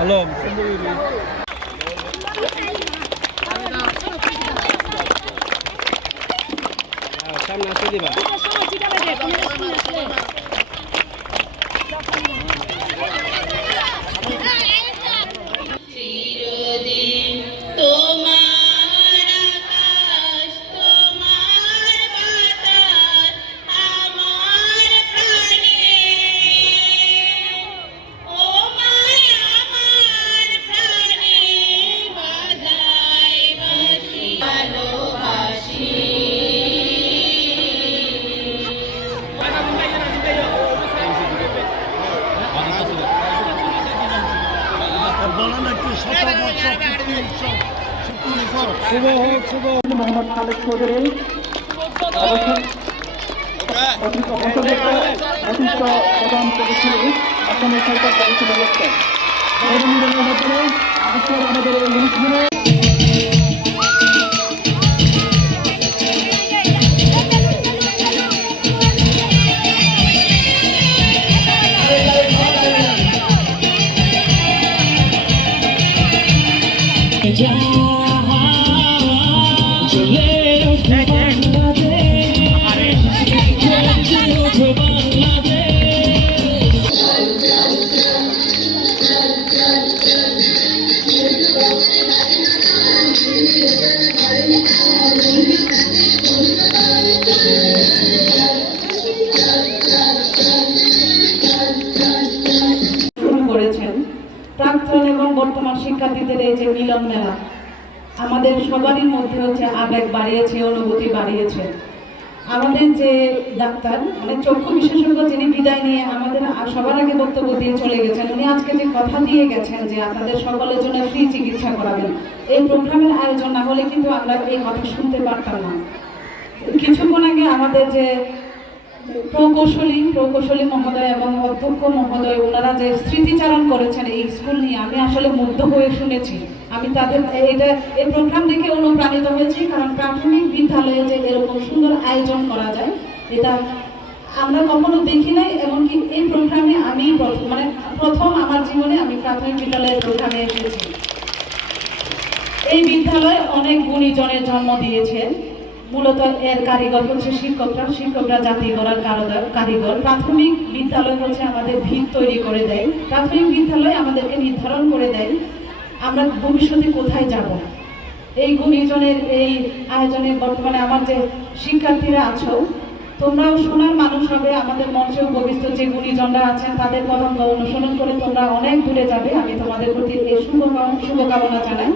Alam, sandali. Sabi na di ba? Mohammad Khaled Chowdhury অতিরিক্ত প্রধান প্রকৌশলী আসামের সরকার প্রকৌশলী লেখছেন আমাদের এই অনুষ্ঠানে প্রাক্তন এবং বর্তমান শিক্ষার্থীদের এই যে মিলন মেলা আমাদের সবারই মধ্যে হচ্ছে আবেগ বাড়িয়েছে, অনুভূতি বাড়িয়েছে। আমাদের যে ডাক্তার মানে চক্ষু বিশেষজ্ঞ যিনি বিদায় নিয়ে আমাদের সবার আগে বক্তব্য দিয়ে চলে গেছেন, উনি আজকে যে কথা দিয়ে গেছেন যে আপনাদের সকলের জন্য ফ্রি চিকিৎসা করাবেন, এই প্রোগ্রামের আয়োজন না হলে কিন্তু আমরা এই কথা শুনতে পারতাম না। কিছুক্ষণ আগে আমাদের যে প্রকৌশলী মহোদয় এবং অধ্যক্ষ মহোদয় ওনারা যে স্মৃতিচারণ করেছেন এই স্কুল নিয়ে, আমি আসলে মুগ্ধ হয়ে শুনেছি। আমি তাদের এই প্রোগ্রাম দেখে অনুপ্রাণিত হয়েছি, কারণ প্রাথমিক বিদ্যালয়ে যে এরকম সুন্দর আয়োজন করা যায় এটা আমরা কখনো দেখি নাই। এমনকি এই প্রোগ্রামে আমি প্রথম আমার জীবনে আমি প্রাথমিক বিদ্যালয়ের প্রোগ্রামে এসেছি। এই বিদ্যালয় অনেক গুণীজনের জন্ম দিয়েছে। মূলত এর কারিগর হচ্ছে শিক্ষকরা জাতি গড়ার কারিগর। প্রাথমিক বিদ্যালয় হচ্ছে আমাদের ভিত তৈরি করে দেয়। প্রাথমিক বিদ্যালয় আমাদেরকে নির্ধারণ করে দেয় আমরা ভবিষ্যতে কোথায় যাব। এই গুণীজনের এই আয়োজনে বর্তমানে আমার যে শিক্ষার্থীরা আছো, তোমরাও শোনার মানুষ হবে। আমাদের মঞ্চে উপবিষ্ট যে গুণীজনরা আছেন তাদের পদাঙ্ক অনুসরণ করে তোমরা অনেক দূরে যাবে। আমি তোমাদের প্রতি এই শুভকামনা জানাই।